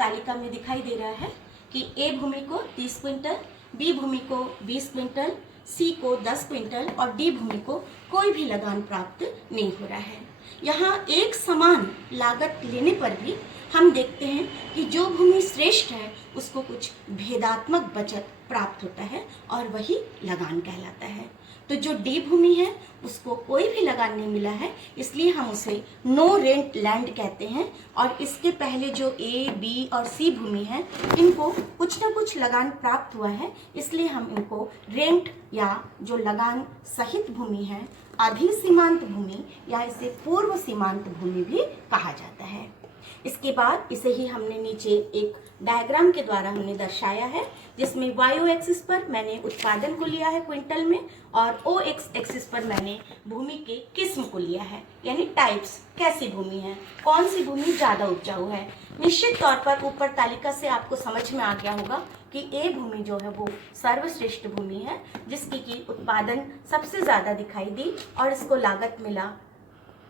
तालिका में दिखाई दे रहा है कि ए भूमि को 30 क्विंटल, बी भूमि को 20 क्विंटल, सी को 10 क्विंटल और डी भूमि को कोई भी लगान प्राप्त नहीं हो रहा है। यहाँ एक समान लागत लेने पर भी हम देखते हैं कि जो भूमि श्रेष्ठ है उसको कुछ भेदात्मक बचत प्राप्त होता है और वही लगान कहलाता है। तो जो डी भूमि है उसको कोई भी लगान नहीं मिला है, इसलिए हम उसे नो रेंट लैंड कहते हैं। और इसके पहले जो ए, बी और सी भूमि है इनको कुछ ना कुछ लगान प्राप्त हुआ है, इसलिए हम इनको रेंट या जो लगान सहित भूमि है, अधि सीमांत भूमि या इसे पूर्व सीमांत भूमि भी कहा जाता है। इसके बाद इसे ही हमने नीचे एक डायग्राम के द्वारा हमने दर्शाया है, जिसमें वाई एक्सिस पर मैंने उत्पादन को लिया है क्विंटल में और ओ एक्सिस पर मैंने भूमि के किस्म को लिया है, यानी टाइप्स, कैसी भूमि है, कौन सी भूमि ज़्यादा उपजाऊ है। निश्चित तौर पर ऊपर तालिका से आपको समझ में आ गया होगा कि ए भूमि जो है वो सर्वश्रेष्ठ भूमि है, जिसकी की उत्पादन सबसे ज़्यादा दिखाई दी और इसको लागत मिला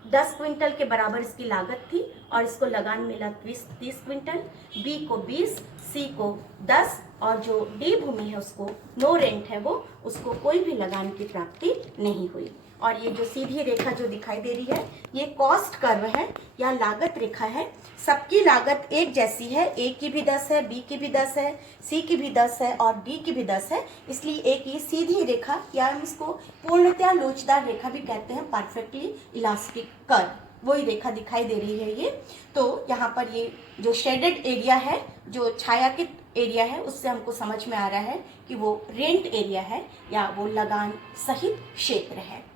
10 क्विंटल के बराबर इसकी लागत थी और इसको लगान मिला 30 क्विंटल, बी को 20, सी को 10 और जो डी भूमि है उसको नो रेंट है वो उसको कोई भी लगान की प्राप्ति नहीं हुई। और ये जो सीधी रेखा जो दिखाई दे रही है ये कॉस्ट कर्व है या लागत रेखा है। सबकी लागत एक जैसी है, ए की भी 10 है, बी की भी 10 है, सी की भी 10 है और डी की भी 10 है, इसलिए एक ये सीधी रेखा या हम इसको पूर्णतया लोचदार रेखा भी कहते हैं, परफेक्टली इलास्टिक कर्व, वही रेखा दिखाई दे रही है ये। तो यहाँ पर ये जो शेडेड एरिया है, जो छायांकित एरिया है, उससे हमको समझ में आ रहा है कि वो रेंट एरिया है या वो लगान सहित क्षेत्र है।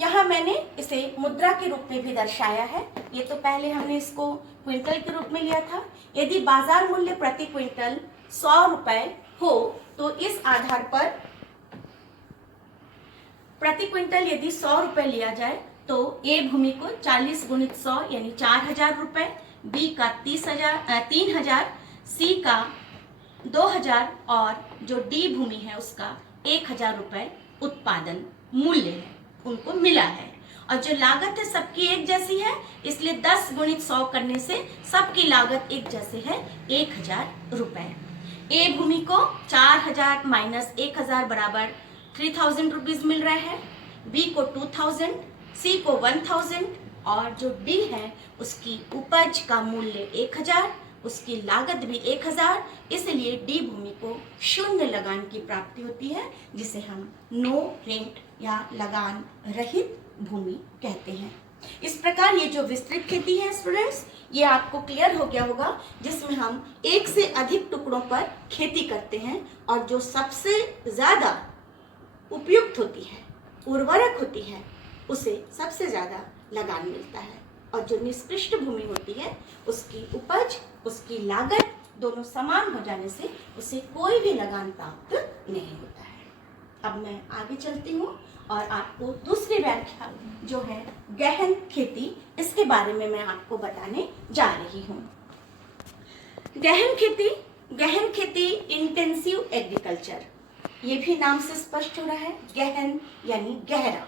यहाँ मैंने इसे मुद्रा के रूप में भी दर्शाया है। ये तो पहले हमने इसको क्विंटल के रूप में लिया था। यदि बाजार मूल्य प्रति क्विंटल 100 रुपए हो तो इस आधार पर प्रति क्विंटल यदि 100 रुपए लिया जाए तो ए भूमि को 40 गुणित 100 यानी 4000 रुपए, बी का 3000, सी का 2000 और जो डी भूमि है उसका 1000 रुपए उत्पादन मूल्य है, उनको मिला है। और जो लागत है सबकी एक जैसी है, इसलिए 10 गुणित 100 करने से सबकी लागत एक जैसे है 1000 रुपए। ए भूमि को 4000 माइनस 1000 बराबर 3000 रुपीज मिल रहा है, बी को 2000, सी को 1000 और जो डी है उसकी उपज का मूल्य 1000, उसकी लागत भी 1000, इसलिए डी भूमि को शून्य लगान की प्राप्ति होती है, जिसे हम नो रेंट या लगान रहित भूमि कहते हैं। इस प्रकार ये जो विस्तृत खेती है स्टूडेंट्स, ये आपको क्लियर हो गया होगा, जिसमें हम एक से अधिक टुकड़ों पर खेती करते हैं और जो सबसे ज्यादा उपयुक्त होती है, उर्वरक होती है, उसे सबसे ज्यादा लगान मिलता है। और जो निष्कृष्ट भूमि होती है उसकी उपज, उसकी लागत दोनों समान हो जाने से उसे कोई भी लगान प्राप्त नहीं होता है। अब मैं आगे चलती हूँ और आपको दूसरी व्याख्या जो है गहन खेती, इसके बारे में मैं आपको बताने जा रही हूँ। गहन खेती इंटेंसिव एग्रीकल्चर, ये भी नाम से स्पष्ट हो रहा है, गहन यानी गहरा।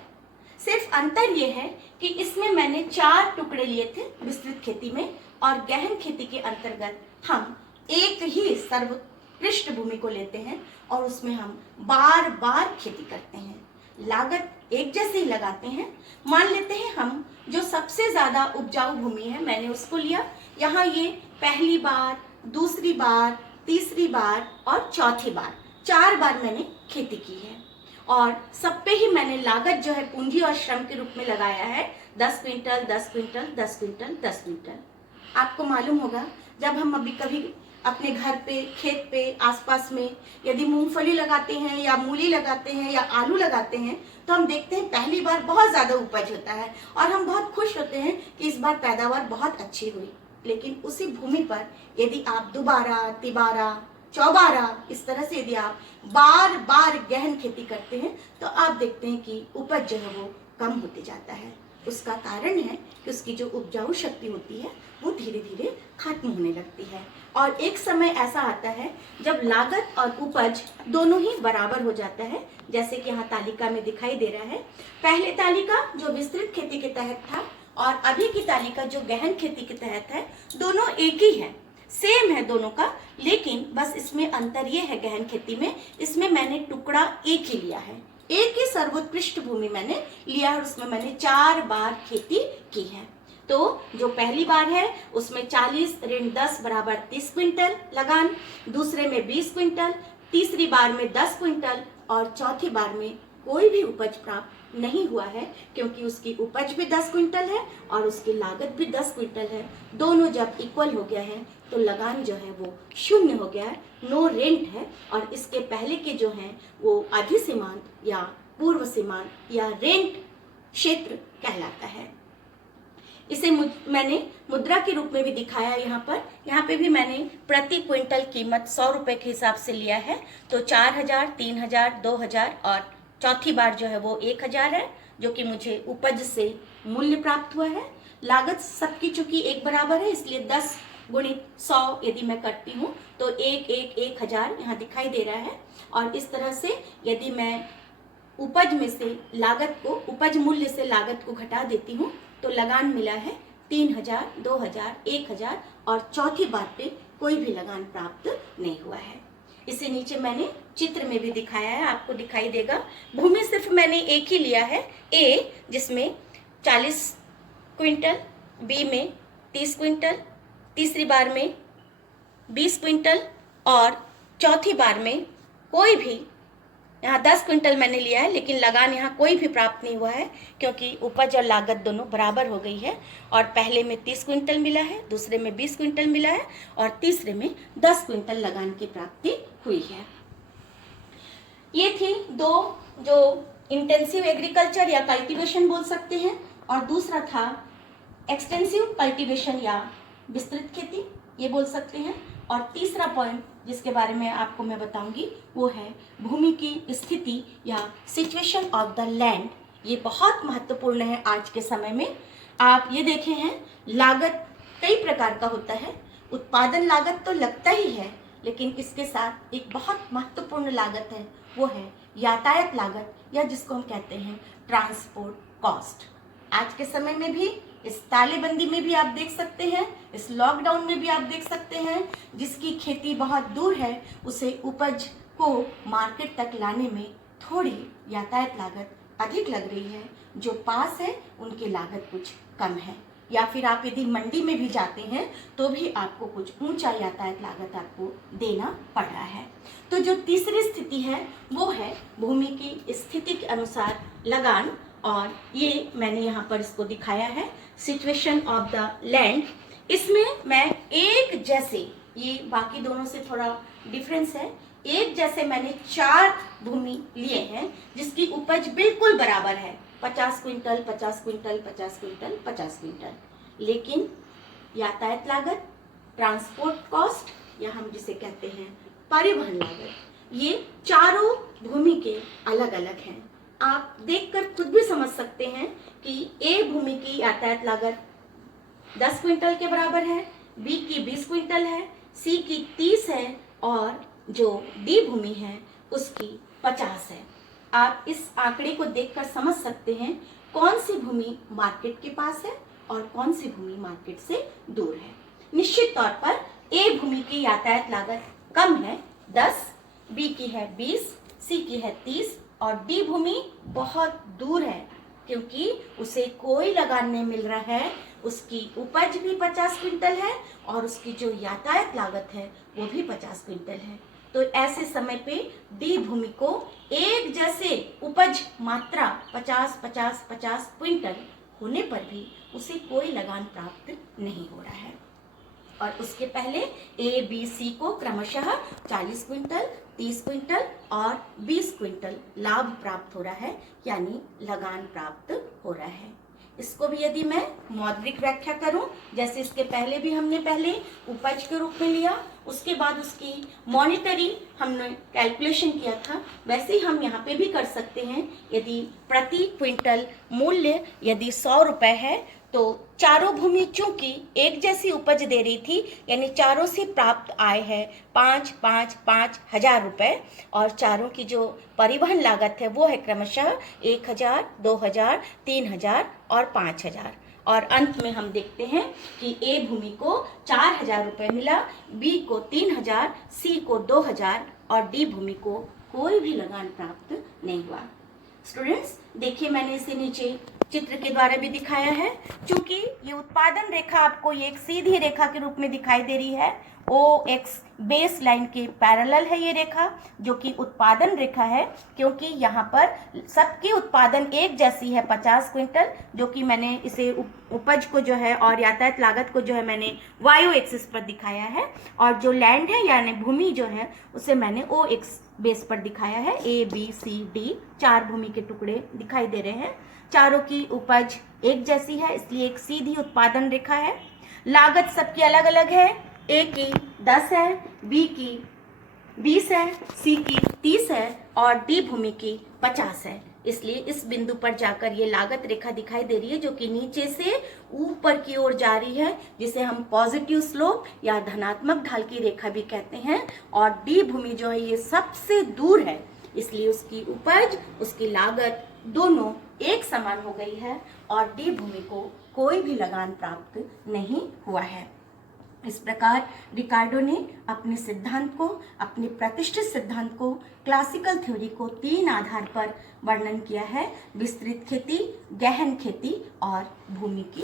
सिर्फ अंतर ये है कि इसमें मैंने 4 टुकड़े लिए थे विस्तृत खेती में, और गहन खेती के अंतर्गत हम एक ही सर्वोत्कृष्ट भूमि को लेते हैं और उसमें हम बार बार खेती करते हैं, लागत एक जैसे ही लगाते हैं। मान लेते हैं हम जो सबसे ज्यादा उपजाऊ भूमि है मैंने उसको लिया। यहाँ ये पहली बार, दूसरी बार, तीसरी बार और चौथी बार, 4 बार मैंने खेती की है और सब पे ही मैंने लागत जो है पूंजी और श्रम के रूप में लगाया है 10 क्विंटल, 10 क्विंटल, 10 क्विंटल, 10 क्विंटल। आपको मालूम होगा जब हम अभी कभी अपने घर पे, खेत पे, आसपास में यदि मूंगफली लगाते हैं या मूली लगाते हैं या आलू लगाते हैं तो हम देखते हैं पहली बार बहुत ज़्यादा उपज होता है और हम बहुत खुश होते हैं कि इस बार पैदावार बहुत अच्छी हुई। लेकिन उसी भूमि पर यदि आप दोबारा, तिबारा, चौबारा इस तरह से यदि आप बार बार गहन खेती करते हैं तो आप देखते हैं कि उपज जो है वो कम होते जाता है। उसका कारण है कि उसकी जो उपजाऊ शक्ति होती है वो धीरे धीरे खत्म होने लगती है और एक समय ऐसा आता है जब लागत और उपज दोनों ही बराबर हो जाता है, जैसे कि यहाँ तालिका में दिखाई दे रहा है। पहले तालिका जो विस्तृत खेती के तहत था और अभी की तालिका जो गहन खेती के तहत है, दोनों एक ही है। सेम है दोनों का, लेकिन बस इसमें अंतर ये है गहन खेती में, इसमें मैंने टुकड़ा एक ही लिया है, एक ही सर्वोत्कृष्ट भूमि मैंने लिया है और उसमें मैंने 4 बार खेती की है। तो जो पहली बार है उसमें 40 ऋण 10 बराबर 30 क्विंटल लगान, दूसरे में 20 क्विंटल, तीसरी बार में 10 क्विंटल और चौथी बार में कोई भी उपज प्राप्त नहीं हुआ है, क्योंकि उसकी उपज भी 10 क्विंटल है और उसकी लागत भी 10 क्विंटल है। दोनों जब इक्वल हो गया है तो लगान जो है वो शून्य हो गया है, नो रेंट है। और इसके पहले के जो हैं वो आधी सीमांत या पूर्व सीमांत या रेंट क्षेत्र कहलाता है। इसे मैंने मुद्रा के रूप में भी दिखाया यहाँ पे भी मैंने प्रति क्विंटल कीमत 100 रुपए के हिसाब से लिया है। तो 4000, 3000, 2000 और चौथी बार जो है वो 1000 है, जो कि मुझे उपज से मूल्य प्राप्त हुआ है। लागत सबकी चूंकि एक बराबर है, इसलिए 10 गुणित 100 यदि मैं करती हूँ तो 1000 यहाँ दिखाई दे रहा है। और इस तरह से यदि मैं उपज में से लागत को, उपज मूल्य से लागत को घटा देती हूँ तो लगान मिला है 3000, 2000, 1000 और चौथी बार पे कोई भी लगान प्राप्त नहीं हुआ है। इसे नीचे मैंने चित्र में भी दिखाया है, आपको दिखाई देगा। भूमि सिर्फ मैंने एक ही लिया है, ए, जिसमें 40 क्विंटल, बी में 30 क्विंटल, तीसरी बार में 20 क्विंटल और चौथी बार में कोई भी, यहाँ 10 क्विंटल मैंने लिया है लेकिन लगान यहाँ कोई भी प्राप्त नहीं हुआ है, क्योंकि उपज और लागत दोनों बराबर हो गई है। और पहले में 30 क्विंटल मिला है, दूसरे में 20 क्विंटल मिला है और तीसरे में 10 क्विंटल लगान की प्राप्ति हुई है। ये थी दो, जो इंटेंसिव एग्रीकल्चर या कल्टीवेशन बोल सकते हैं, और दूसरा था एक्सटेंसिव कल्टीवेशन या विस्तृत खेती ये बोल सकते हैं। और तीसरा पॉइंट जिसके बारे में आपको मैं बताऊंगी वो है भूमि की स्थिति या सिचुएशन ऑफ द लैंड। ये बहुत महत्वपूर्ण है आज के समय में। आप ये देखे हैं, लागत कई प्रकार का होता है। उत्पादन लागत तो लगता ही है, लेकिन इसके साथ एक बहुत महत्वपूर्ण लागत है, वो है यातायात लागत, या जिसको हम कहते हैं ट्रांसपोर्ट कॉस्ट। आज के समय में भी, इस तालेबंदी में भी आप देख सकते हैं, इस लॉकडाउन में भी आप देख सकते हैं, जिसकी खेती बहुत दूर है उसे उपज को मार्केट तक लाने में थोड़ी यातायात लागत अधिक लग रही है, जो पास है उनकी लागत कुछ कम है। या फिर आप यदि मंडी में भी जाते हैं तो भी आपको कुछ ऊंचा यातायात लागत आपको देना पड़ रहा है। तो जो तीसरी स्थिति है वो है भूमि की स्थिति के अनुसार लगान, और ये मैंने यहाँ पर इसको दिखाया है, सिचुएशन ऑफ द लैंड। इसमें मैं एक जैसे, ये बाकी दोनों से थोड़ा डिफरेंस है, एक जैसे मैंने 4 भूमि लिए हैं जिसकी उपज बिल्कुल बराबर है, 50 क्विंटल, 50 क्विंटल, 50 क्विंटल, 50 क्विंटल, लेकिन यातायात लागत, ट्रांसपोर्ट कॉस्ट या हम जिसे कहते हैं परिवहन लागत, ये चारों भूमि के अलग अलग हैं। आप देखकर खुद भी समझ सकते हैं कि ए भूमि की यातायात लागत 10 क्विंटल के बराबर है, बी की 20 क्विंटल है, सी की 30 है और जो डी भूमि है उसकी 50 है। आप इस आंकड़े को देखकर समझ सकते हैं कौन सी भूमि मार्केट के पास है और कौन सी भूमि मार्केट से दूर है। निश्चित तौर पर ए भूमि की यातायात लागत कम है, 10, बी की है 20, सी की है 30 और डी भूमि बहुत दूर है, क्योंकि उसे कोई लगान नहीं मिल रहा है, उसकी उपज भी 50 क्विंटल है और उसकी जो यातायात लागत है वो भी 50 क्विंटल है। तो ऐसे समय पे डी भूमि को एक जैसे उपज मात्रा 50-50-50 क्विंटल होने पर भी उसे कोई लगान प्राप्त नहीं हो रहा है। और उसके पहले ए, बी, सी को क्रमशः 40 क्विंटल, 30 क्विंटल और 20 क्विंटल लाभ प्राप्त हो रहा है, यानी लगान प्राप्त हो रहा है। इसको भी यदि मैं मौद्रिक व्याख्या करूं, जैसे इसके पहले भी हमने पहले उपज के रूप में लिया, उसके बाद उसकी मॉनिटरी हमने कैलकुलेशन किया था, वैसे ही हम यहाँ पे भी कर सकते हैं। यदि प्रति क्विंटल मूल्य यदि 100 रुपए है तो चारों भूमि चूंकि एक जैसी उपज दे रही थी, यानी चारों से प्राप्त आय है 5-5-5 हजार रुपए, और चारों की जो परिवहन लागत है वो है क्रमशः 1000, 2000, 3000 और 5000। और अंत में हम देखते हैं कि ए भूमि को 4,000 रुपये मिला, बी को 3,000, सी को 2,000 और डी भूमि को कोई भी लगान प्राप्त नहीं हुआ। स्टूडेंट्स देखिए, मैंने इसे नीचे चित्र के द्वारा भी दिखाया है। चूंकि ये उत्पादन रेखा आपको ये एक सीधी रेखा के रूप में दिखाई दे रही है, OX बेस लाइन के पैरेलल है ये रेखा, जो कि उत्पादन रेखा है, क्योंकि यहाँ पर सबकी उत्पादन एक जैसी है 50 क्विंटल, जो कि मैंने इसे उपज को जो है और यातायात लागत को जो है मैंने वायु एक्सिस पर दिखाया है, और जो लैंड है यानी भूमि जो है उसे मैंने OX बेस पर दिखाया है। ABCD 4 भूमि के टुकड़े दिखाई दे रहे हैं, चारों की उपज एक जैसी है, इसलिए एक सीधी उत्पादन रेखा है। लागत सबकी अलग अलग है, ए की 10 है, बी की 20 है, सी की 30 है और डी भूमि की 50 है। इसलिए इस बिंदु पर जाकर ये लागत रेखा दिखाई दे रही है, जो कि नीचे से ऊपर की ओर जा रही है, जिसे हम पॉजिटिव स्लोप या धनात्मक ढाल की रेखा भी कहते हैं। और डी भूमि जो है ये सबसे दूर है, इसलिए उसकी उपज, उसकी लागत दोनों एक समान हो गई है और डी भूमि को कोई भी लगान प्राप्त नहीं हुआ है। इस प्रकार रिकार्डो ने अपने सिद्धांत को, अपने प्रतिष्ठित सिद्धांत को, क्लासिकल थ्योरी को 3 आधार पर वर्णन किया है: विस्तृत खेती, गहन खेती और भूमि की